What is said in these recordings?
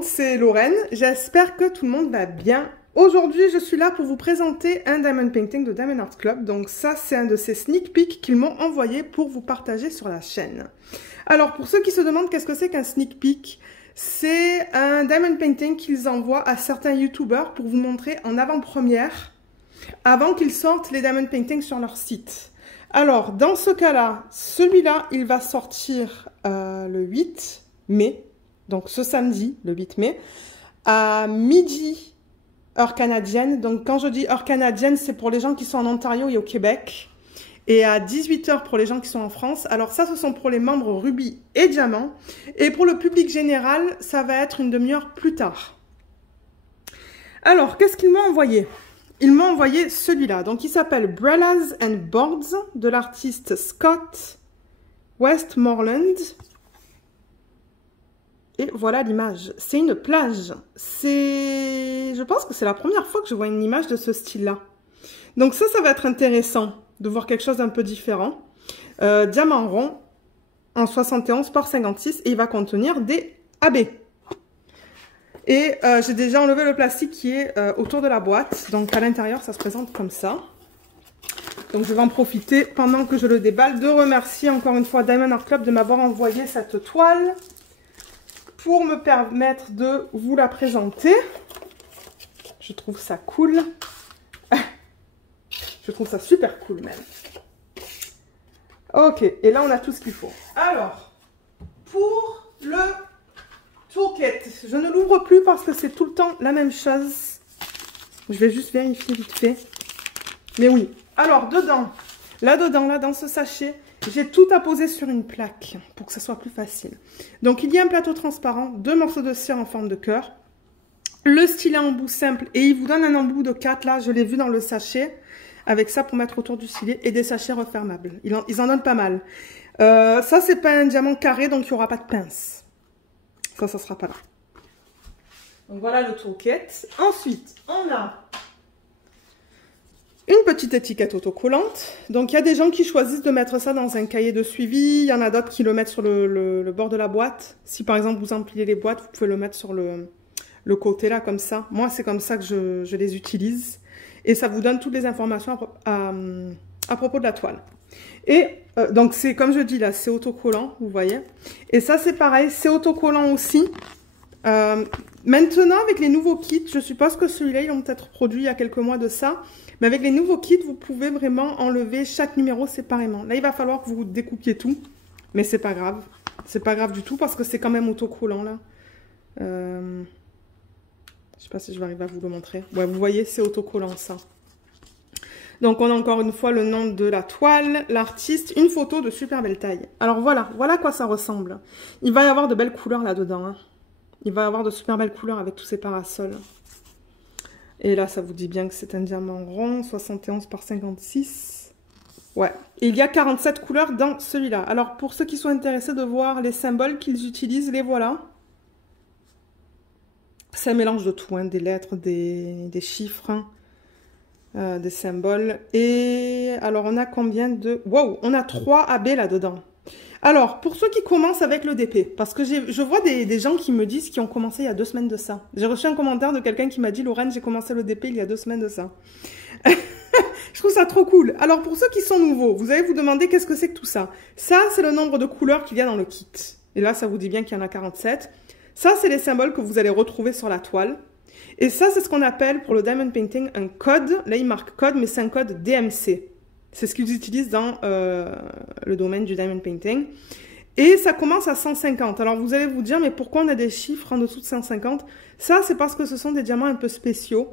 monde, c'est Lorraine. J'espère que tout le monde va bien. Aujourd'hui, je suis là pour vous présenter un diamond painting de Diamond Art Club. Donc ça, c'est un de ces sneak peeks qu'ils m'ont envoyé pour vous partager sur la chaîne. Alors, pour ceux qui se demandent qu'est-ce que c'est qu'un sneak peek, c'est un diamond painting qu'ils envoient à certains youtubeurs pour vous montrer en avant-première, avant qu'ils sortent les diamond paintings sur leur site. Alors, dans ce cas-là, celui-là, il va sortir le 8 mai. Donc ce samedi, le 8 mai, à midi, heure canadienne. Donc quand je dis heure canadienne, c'est pour les gens qui sont en Ontario et au Québec. Et à 18 h pour les gens qui sont en France. Alors ça, ce sont pour les membres Rubis et Diamant. Et pour le public général, ça va être une demi-heure plus tard. Alors, qu'est-ce qu'ils m'ont envoyé? Ils m'ont envoyé celui-là. Donc il s'appelle Brellas and Boards de l'artiste Scott Westmoreland. Et voilà l'image. C'est une plage. Je pense que c'est la première fois que je vois une image de ce style-là. Donc ça va être intéressant de voir quelque chose d'un peu différent. Diamant rond en 71 par 56 et il va contenir des AB. Et j'ai déjà enlevé le plastique qui est autour de la boîte. Donc à l'intérieur, ça se présente comme ça. Donc je vais en profiter pendant que je le déballe de remercier encore une fois Diamond Art Club de m'avoir envoyé cette toile pour me permettre de vous la présenter. Je trouve ça cool. Je trouve ça super cool même. Ok, et là on a tout ce qu'il faut. Alors, pour le toolkit, je ne l'ouvre plus parce que c'est tout le temps la même chose. Je vais juste vérifier vite fait. Mais oui. Alors, là-dedans, là dans ce sachet, j'ai tout apposé sur une plaque pour que ça soit plus facile. Donc, il y a un plateau transparent, 2 morceaux de cire en forme de cœur, le stylet embout simple et il vous donne un embout de 4, là, je l'ai vu dans le sachet, avec ça pour mettre autour du stylet et des sachets refermables. Ils en donnent pas mal. Ça, c'est pas un diamant carré, donc il n'y aura pas de pince. Ça sera pas là. Donc, voilà le toolkit. Ensuite, on a une petite étiquette autocollante. Donc, il y a des gens qui choisissent de mettre ça dans un cahier de suivi. Il y en a d'autres qui le mettent sur le bord de la boîte. Si, par exemple, vous empilez les boîtes, vous pouvez le mettre sur le côté là, comme ça. Moi, c'est comme ça que je les utilise. Et ça vous donne toutes les informations à propos de la toile. Et donc, c'est comme je dis là, c'est autocollant, vous voyez. Et ça, c'est pareil, c'est autocollant aussi. Maintenant, avec les nouveaux kits, je suppose que celui-là, ils l'ont peut-être produit il y a quelques mois de ça. Mais avec les nouveaux kits, vous pouvez vraiment enlever chaque numéro séparément. Là, il va falloir que vous découpiez tout. Mais c'est pas grave. C'est pas grave du tout parce que c'est quand même autocollant, là. Je sais pas si je vais arriver à vous le montrer. Ouais, vous voyez, c'est autocollant, ça. Donc, on a encore une fois le nom de la toile, l'artiste, une photo de super belle taille. Alors, voilà à quoi ça ressemble. Il va y avoir de belles couleurs là-dedans, hein. Il va y avoir de super belles couleurs avec tous ces parasols. Et là, ça vous dit bien que c'est un diamant rond, 71 par 56. Ouais. Et il y a 47 couleurs dans celui-là. Alors, pour ceux qui sont intéressés de voir les symboles qu'ils utilisent, les voilà. C'est un mélange de tout, hein, des lettres, des chiffres, hein, des symboles. Et alors, on a combien de... Wow, on a 3 AB là-dedans. Alors, pour ceux qui commencent avec le DP, parce que je vois des gens qui me disent qui ont commencé il y a 2 semaines de ça. J'ai reçu un commentaire de quelqu'un qui m'a dit « Lorraine, j'ai commencé le DP il y a 2 semaines de ça. » Je trouve ça trop cool. Alors, pour ceux qui sont nouveaux, vous allez vous demander qu'est-ce que c'est que tout ça. Ça, c'est le nombre de couleurs qu'il y a dans le kit. Et là, ça vous dit bien qu'il y en a 47. Ça, c'est les symboles que vous allez retrouver sur la toile. Et ça, c'est ce qu'on appelle pour le diamond painting un code. Là, il marque code, mais c'est un code DMC. C'est ce qu'ils utilisent dans le domaine du diamond painting. Et ça commence à 150. Alors, vous allez vous dire, mais pourquoi on a des chiffres en dessous de 150? Ça, c'est parce que ce sont des diamants un peu spéciaux,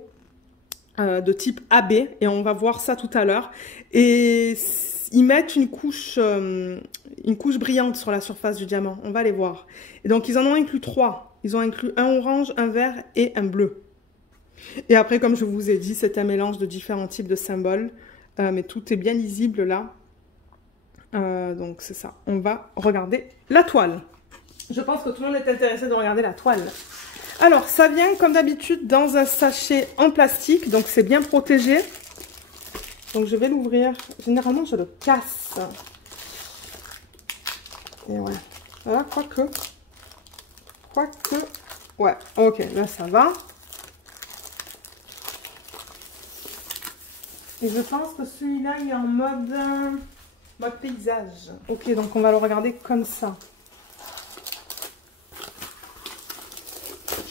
de type AB. Et on va voir ça tout à l'heure. Et ils mettent une couche brillante sur la surface du diamant. On va les voir. Et donc, ils en ont inclus 3. Ils ont inclus un orange, un vert et un bleu. Et après, comme je vous ai dit, c'est un mélange de différents types de symboles. Mais tout est bien lisible là. Donc c'est ça. On va regarder la toile. Je pense que tout le monde est intéressé de regarder la toile. Alors, ça vient comme d'habitude dans un sachet en plastique. Donc c'est bien protégé. Donc je vais l'ouvrir. Généralement, je le casse. Et ouais. Voilà, quoique. Ouais, ok, là ça va. Et je pense que celui-là, il est en mode paysage. Ok, donc on va le regarder comme ça.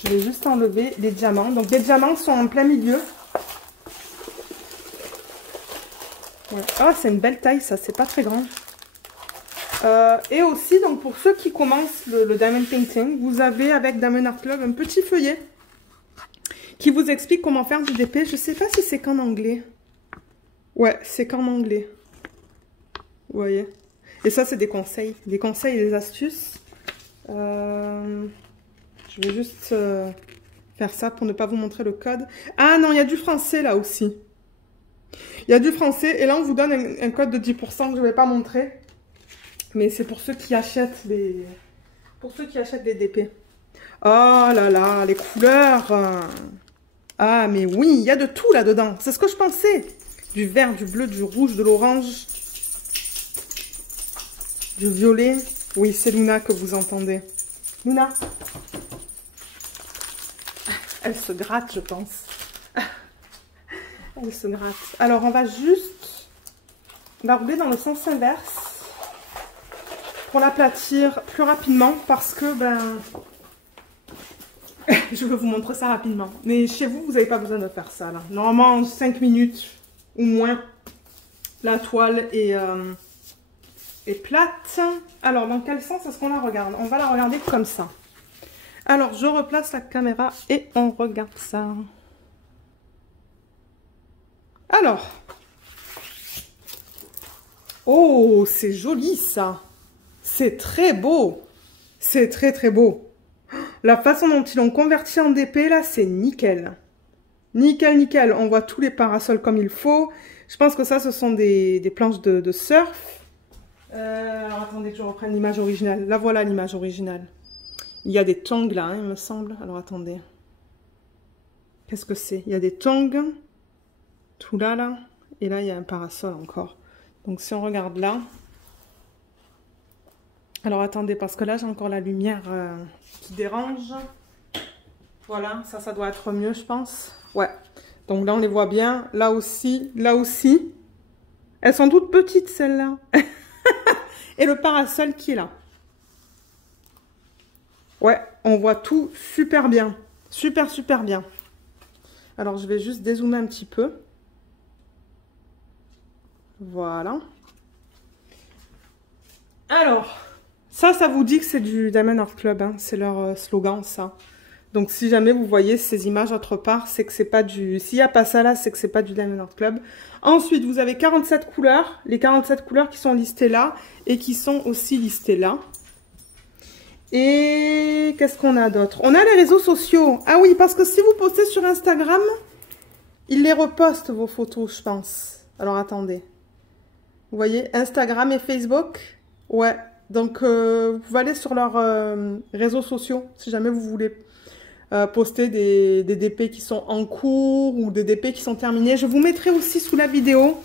Je vais juste enlever les diamants. Donc les diamants sont en plein milieu. Ouais. Ah, c'est une belle taille, ça, c'est pas très grand. Et aussi, donc pour ceux qui commencent le Diamond Painting, vous avez avec Diamond Art Club un petit feuillet qui vous explique comment faire du DP. Je sais pas si c'est qu'en anglais. Ouais, c'est qu'en anglais. Vous voyez. Et ça, c'est des conseils et des astuces. Je vais juste faire ça pour ne pas vous montrer le code. Ah non, il y a du français là aussi. Il y a du français et là, on vous donne un code de 10% que je ne vais pas montrer. Mais c'est pour ceux qui achètent les... Pour ceux qui achètent les DP. Oh là là, les couleurs. Ah mais oui, il y a de tout là-dedans. C'est ce que je pensais. Du vert, du bleu, du rouge, de l'orange. Du violet. Oui, c'est Luna que vous entendez. Luna. Elle se gratte, je pense. Elle se gratte. Alors, on va juste... On va rouler dans le sens inverse. Pour l'aplatir plus rapidement. Parce que, ben... je vais vous montrer ça rapidement. Mais chez vous, vous n'avez pas besoin de faire ça, là. Normalement, en 5 minutes ou moins, la toile est plate. Alors, dans quel sens est-ce qu'on la regarde? On va la regarder comme ça. Alors, je replace la caméra et on regarde ça. Alors. Oh, c'est joli, ça. C'est très beau. C'est très, très beau. La façon dont ils l'ont converti en DP, là, c'est nickel. Nickel, nickel. On voit tous les parasols comme il faut. Je pense que ça, ce sont des planches de surf. Alors, attendez que je reprenne l'image originale. Là, voilà l'image originale. Il y a des tongs là, hein, il me semble. Alors, attendez. Qu'est-ce que c'est? Il y a des tongs. Tout là, là. Et là, il y a un parasol encore. Donc, si on regarde là. Alors, attendez, parce que là, j'ai encore la lumière qui dérange. Voilà, ça doit être mieux, je pense. Ouais. Donc là, on les voit bien. Là aussi, là aussi. Elles sont toutes petites, celles-là. Et le parasol qui est là. Ouais, on voit tout super bien. Super, super bien. Alors, je vais juste dézoomer un petit peu. Voilà. Alors, ça vous dit que c'est du Diamond Art Club. Hein. C'est leur slogan, ça. Donc, si jamais vous voyez ces images autre part, c'est que c'est pas du... S'il n'y a pas ça là, c'est que c'est pas du Diamond Art Club. Ensuite, vous avez 47 couleurs. Les 47 couleurs qui sont listées là et qui sont aussi listées là. Et qu'est-ce qu'on a d'autre? On a les réseaux sociaux. Ah oui, parce que si vous postez sur Instagram, ils les repostent, vos photos, je pense. Alors, attendez. Vous voyez, Instagram et Facebook. Ouais, donc vous pouvez aller sur leurs réseaux sociaux, si jamais vous voulez poster des DP qui sont en cours ou des DP qui sont terminés. Je vous mettrai aussi sous la vidéo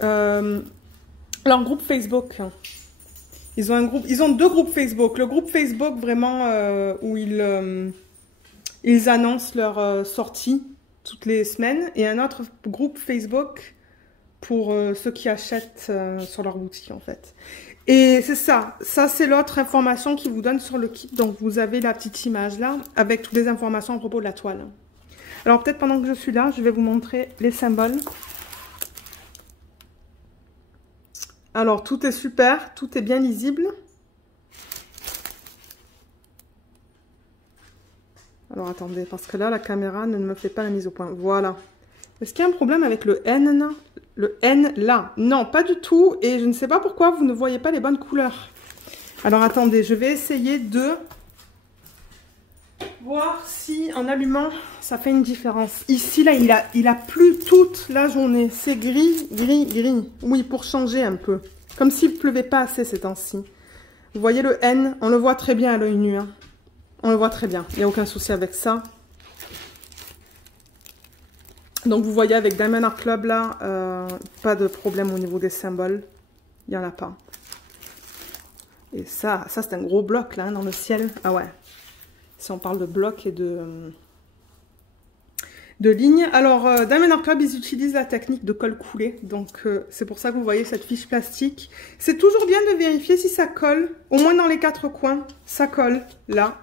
leur groupe Facebook. Ils ont un groupe, ils ont 2 groupes Facebook. Le groupe Facebook vraiment où ils annoncent leur sortie toutes les semaines et un autre groupe Facebook pour ceux qui achètent sur leur boutique en fait. Et c'est ça c'est l'autre information qui vous donne sur le kit. Donc vous avez la petite image là avec toutes les informations à propos de la toile. Alors peut-être pendant que je suis là, je vais vous montrer les symboles. Alors tout est super, tout est bien lisible. Alors attendez, parce que là la caméra ne me fait pas la mise au point. Voilà. Est-ce qu'il y a un problème avec le N là? Le N là? Non, pas du tout. Et je ne sais pas pourquoi vous ne voyez pas les bonnes couleurs. Alors attendez, je vais essayer de voir si en allumant ça fait une différence. Ici là, il a plu toute la journée. C'est gris, gris, gris. Oui, pour changer un peu. Comme s'il ne pleuvait pas assez ces temps-ci. Vous voyez le N? On le voit très bien à l'œil nu. Hein. On le voit très bien. Il n'y a aucun souci avec ça. Donc vous voyez avec Diamond Art Club là, pas de problème au niveau des symboles. Il n'y en a pas. Et ça c'est un gros bloc là hein, dans le ciel. Ah ouais. si on parle de blocs et de lignes. Alors, Diamond Club, ils utilisent la technique de colle coulée. Donc, c'est pour ça que vous voyez cette fiche plastique. C'est toujours bien de vérifier si ça colle. Au moins dans les 4 coins, ça colle là.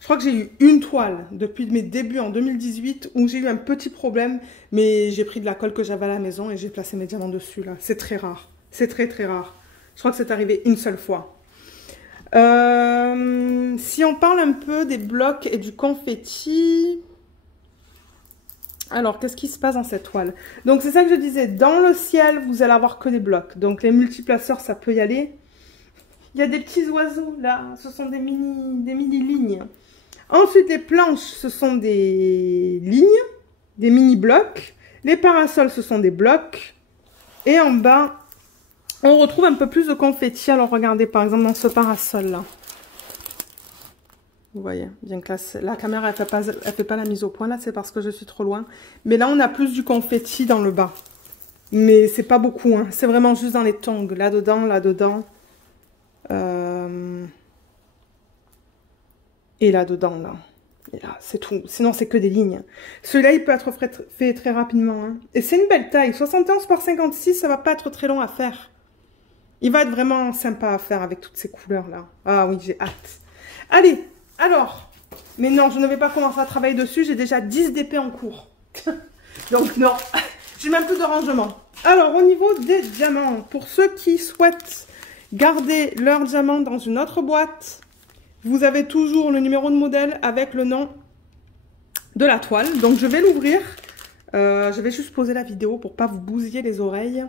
Je crois que j'ai eu une toile depuis mes débuts en 2018 où j'ai eu un petit problème. Mais j'ai pris de la colle que j'avais à la maison et j'ai placé mes diamants dessus là. C'est très rare. C'est très très rare. Je crois que c'est arrivé une seule fois. Si on parle un peu des blocs et du confetti... Alors, qu'est-ce qui se passe dans cette toile? Donc, c'est ça que je disais. Dans le ciel, vous allez avoir que des blocs. Donc, les multiplaceurs, ça peut y aller. Il y a des petits oiseaux, là. Ce sont des mini-lignes. Ensuite, les planches, ce sont des lignes, des mini-blocs. Les parasols, ce sont des blocs. Et en bas, on retrouve un peu plus de confetti. Alors, regardez, par exemple, dans ce parasol-là. Vous voyez, bien que la caméra, elle fait pas la mise au point, là, c'est parce que je suis trop loin. Mais là, on a plus du confetti dans le bas. Mais c'est pas beaucoup, hein. C'est vraiment juste dans les tongs. Là-dedans, là-dedans. Et là-dedans, là. Et là, c'est tout. Sinon, c'est que des lignes. Celui-là, il peut être fait très rapidement, hein. Et c'est une belle taille. 71 par 56, ça va pas être très long à faire. Il va être vraiment sympa à faire avec toutes ces couleurs-là. Ah oui, j'ai hâte. Allez! Alors, mais non, je ne vais pas commencer à travailler dessus. J'ai déjà 10 DP en cours. Donc non, j'ai même plus de rangement. Alors, au niveau des diamants, pour ceux qui souhaitent garder leurs diamants dans une autre boîte, vous avez toujours le numéro de modèle avec le nom de la toile. Donc, je vais l'ouvrir. Je vais juste poser la vidéo pour pas vous bousiller les oreilles.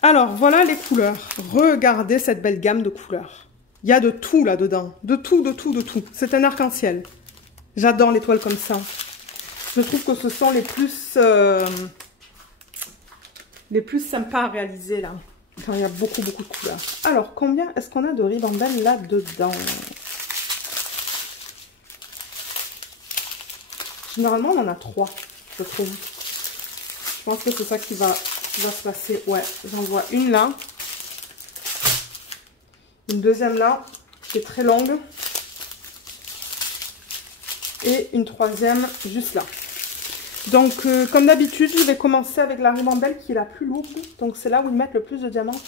Alors, voilà les couleurs. Regardez cette belle gamme de couleurs. Il y a de tout là-dedans. De tout, de tout, de tout. C'est un arc-en-ciel. J'adore les toiles comme ça. Je trouve que ce sont les plus sympas à réaliser là. Quand il y a beaucoup, beaucoup de couleurs. Alors, combien est-ce qu'on a de ribambelle là-dedans? Généralement, on en a 3, je trouve. Je pense que c'est ça qui va se passer. Ouais, j'en vois une là. Une deuxième là, qui est très longue. Et une troisième juste là. Donc, comme d'habitude, je vais commencer avec la ribambelle qui est la plus lourde. Donc, c'est là où ils mettent le plus de diamants.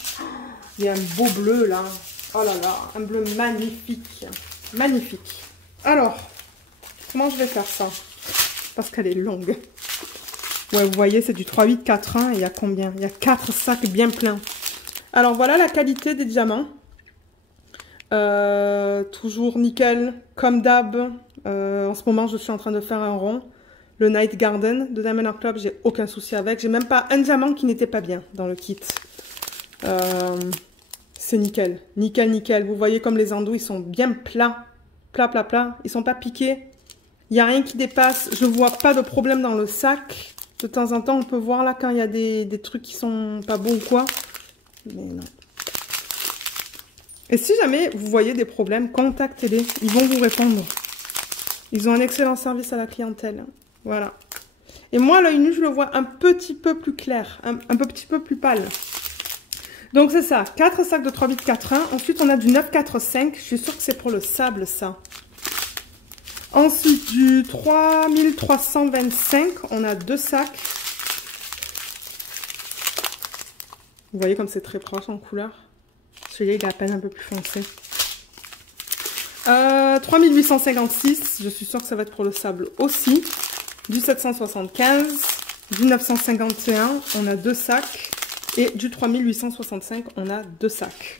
Il y a un beau bleu là. Oh là là, un bleu magnifique. Magnifique. Alors, comment je vais faire ça? Parce qu'elle est longue. Ouais, vous voyez, c'est du 3,8,4,1. Et il y a combien? Il y a 4 sacs bien pleins. Alors, voilà la qualité des diamants. Toujours nickel, comme d'hab. En ce moment, je suis en train de faire un rond. Le Night Garden de Diamond Art Club, j'ai aucun souci avec. J'ai même pas un diamant qui n'était pas bien dans le kit. C'est nickel. Nickel, nickel. Vous voyez comme les endos, ils sont bien plats. Plats, plats, plats. Ils sont pas piqués. Il n'y a rien qui dépasse. Je vois pas de problème dans le sac. De temps en temps, on peut voir là quand il y a des trucs qui sont pas bons ou quoi. Mais non. Et si jamais vous voyez des problèmes, contactez-les. Ils vont vous répondre. Ils ont un excellent service à la clientèle. Voilà. Et moi, à l'œil nu, je le vois un petit peu plus clair. Un petit peu plus pâle. Donc, c'est ça. 4 sacs de 3,8,4,1. Ensuite, on a du 9,4,5. Je suis sûre que c'est pour le sable, ça. Ensuite, du 3,325. On a 2 sacs. Vous voyez comme c'est très proche en couleur. Celui-là, il est à peine un peu plus foncé. 3,856. Je suis sûre que ça va être pour le sable aussi. Du 775. Du 951. On a 2 sacs. Et du 3,865. On a 2 sacs.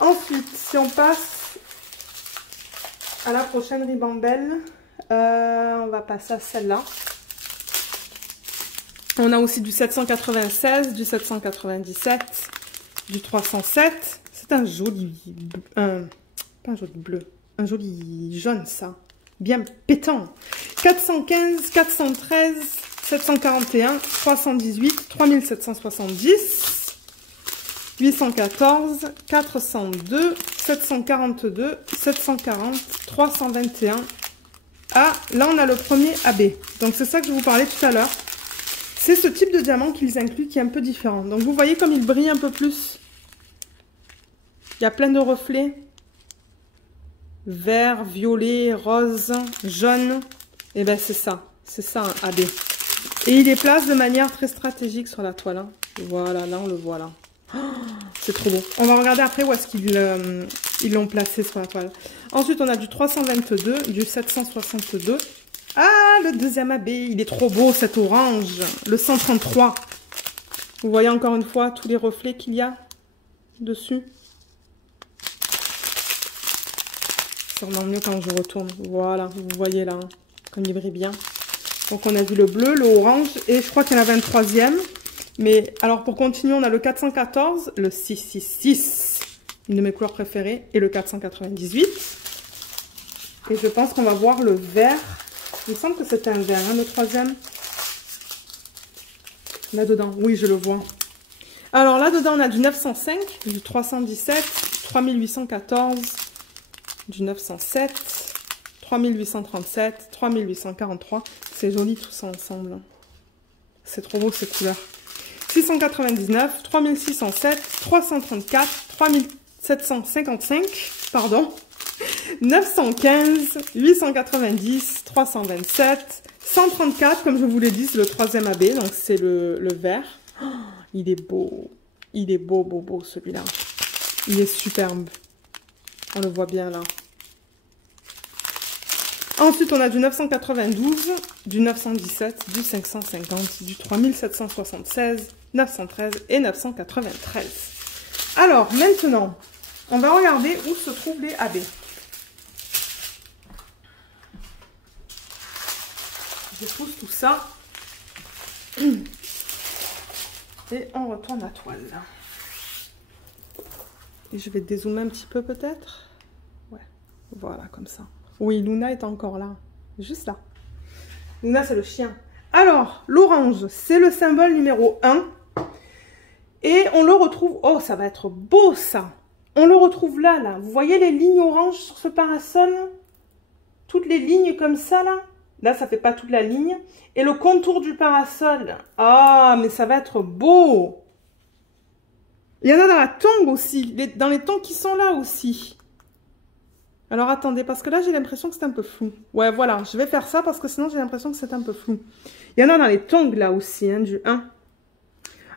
Ensuite, si on passe à la prochaine ribambelle, on va passer à celle-là. On a aussi du 796, du 797, du 307. C'est un joli... pas un joli bleu, un joli jaune, ça. Bien pétant. 415, 413, 741, 318, 3770, 814, 402, 742, 740, 321. Ah, là, on a le premier AB. Donc, c'est ça que je vous parlais tout à l'heure. C'est ce type de diamant qu'ils incluent qui est un peu différent. Donc, vous voyez comme il brille un peu plus. Il y a plein de reflets. vert, violet, rose, jaune. Et ben c'est ça un AB. Et il les place de manière très stratégique sur la toile. Hein. Voilà, là on le voit là. Oh, c'est trop beau. On va regarder après où est-ce qu'ils l'ont placé sur la toile. Ensuite on a du 322, du 762. Ah, le deuxième AB, il est trop beau cet orange. Le 133. Vous voyez encore une fois tous les reflets qu'il y a dessus. Sûrement mieux quand je retourne. Voilà, vous voyez là, comme il brille bien. Donc on a vu le bleu, le orange et je crois qu'il y en avait un troisième. Mais alors pour continuer, on a le 414, le 666, une de mes couleurs préférées, et le 498. Et je pense qu'on va voir le vert. Il me semble que c'était un vert, hein, le troisième. Là-dedans, oui, je le vois. Alors là-dedans, on a du 905, du 317, 3814, du 907, 3837, 3843. C'est joli tout ça ensemble. C'est trop beau ces couleurs. 699, 3607, 334, 3755, pardon, 915, 890, 327, 134, comme je vous l'ai dit, c'est le troisième AB, donc c'est le vert. Oh, il est beau. Il est beau, beau, beau celui-là. Il est superbe. On le voit bien là. Ensuite, on a du 992, du 917, du 550, du 3776, 913 et 993. Alors, maintenant, on va regarder où se trouvent les AB. Je pousse tout ça. Et on retourne la toile. Et je vais dézoomer un petit peu peut-être. Ouais, voilà, comme ça. Oui, Luna est encore là. Juste là. Luna, c'est le chien. Alors, l'orange, c'est le symbole numéro 1. Et on le retrouve... Oh, ça va être beau, ça. On le retrouve là, là. Vous voyez les lignes oranges sur ce parasol? Toutes les lignes comme ça, là. Là, ça fait pas toute la ligne. Et le contour du parasol. Ah, mais ça va être beau. Il y en a dans la tongue aussi. Dans les tons qui sont là aussi. Alors, attendez, parce que là, j'ai l'impression que c'est un peu flou. Ouais, voilà, je vais faire ça parce que sinon, j'ai l'impression que c'est un peu flou. Il y en a dans les tongs là aussi, hein, du 1.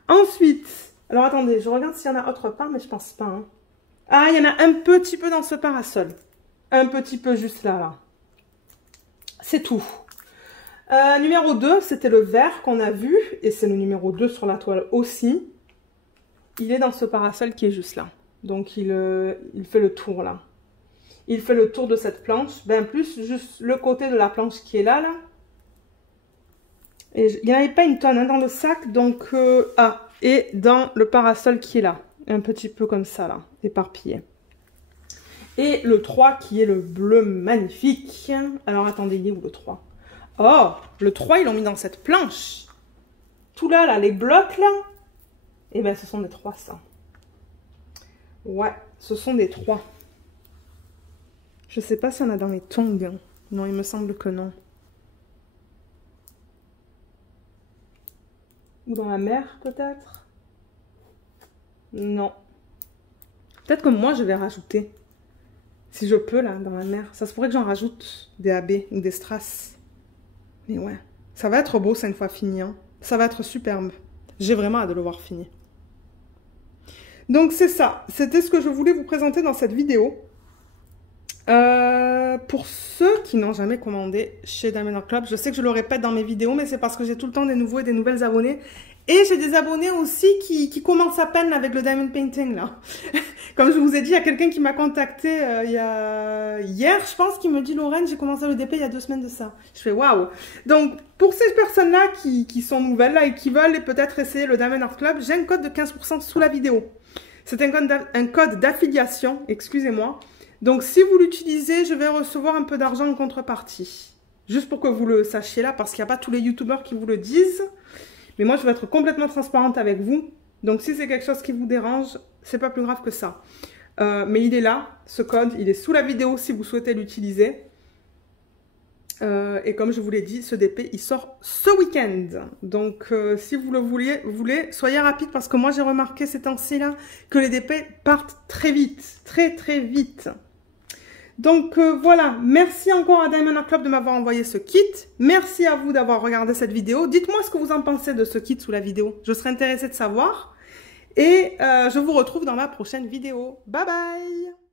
Ensuite, alors attendez, je regarde s'il y en a autre part, mais je pense pas. Hein. Ah, il y en a un petit peu dans ce parasol. Un petit peu juste là, là. C'est tout. Numéro 2, c'était le vert qu'on a vu. Et c'est le numéro 2 sur la toile aussi. Il est dans ce parasol qui est juste là. Donc, il fait le tour là. Il fait le tour de cette planche. Ben plus, juste le côté de la planche qui est là, là. Et il n'y en avait pas une tonne hein, dans le sac. Donc, et dans le parasol qui est là. Un petit peu comme ça, là. Éparpillé. Et le 3 qui est le bleu magnifique. Alors, attendez, il est où le 3? Oh, le 3, ils l'ont mis dans cette planche. Tout là, là, les blocs, là. Eh ben, ce sont des 3, ça. Ouais, ce sont des 3. Je sais pas s'il y en a dans les tongs. Non, il me semble que non. Ou dans la mer, peut-être? Non. Peut-être que moi, je vais rajouter. Si je peux, là, dans la mer. Ça se pourrait que j'en rajoute des AB ou des strass. Mais ouais. Ça va être beau, ça, une fois fini. Hein. Ça va être superbe. J'ai vraiment hâte de le voir fini. Donc, c'est ça. C'était ce que je voulais vous présenter dans cette vidéo. Pour ceux qui n'ont jamais commandé chez Diamond Art Club, je sais que je le répète dans mes vidéos, mais c'est parce que j'ai tout le temps des nouveaux et des nouvelles abonnés. Et j'ai des abonnés aussi qui commencent à peine avec le Diamond Painting, là. Comme je vous ai dit, il y a quelqu'un qui m'a contacté hier, je pense, qui me dit « Lorraine, j'ai commencé le DP il y a 2 semaines de ça. » Je fais « Waouh !» Donc, pour ces personnes-là qui sont nouvelles là et qui veulent peut-être essayer le Diamond Art Club, j'ai un code de 15% sous la vidéo. C'est un code d'affiliation, excusez-moi. Donc, si vous l'utilisez, je vais recevoir un peu d'argent en contrepartie. Juste pour que vous le sachiez là, parce qu'il n'y a pas tous les youtubeurs qui vous le disent. Mais moi, je vais être complètement transparente avec vous. Donc, si c'est quelque chose qui vous dérange, c'est pas plus grave que ça. Mais il est là, ce code. Il est sous la vidéo si vous souhaitez l'utiliser. Et comme je vous l'ai dit, ce DP, il sort ce week-end. Donc, si vous le voulez, soyez rapide parce que moi, j'ai remarqué ces temps-ci là que les DP partent très vite. Très, très vite. Donc voilà, merci encore à Diamond Art Club de m'avoir envoyé ce kit. Merci à vous d'avoir regardé cette vidéo. Dites-moi ce que vous en pensez de ce kit sous la vidéo. Je serais intéressée de savoir. Et je vous retrouve dans ma prochaine vidéo. Bye bye!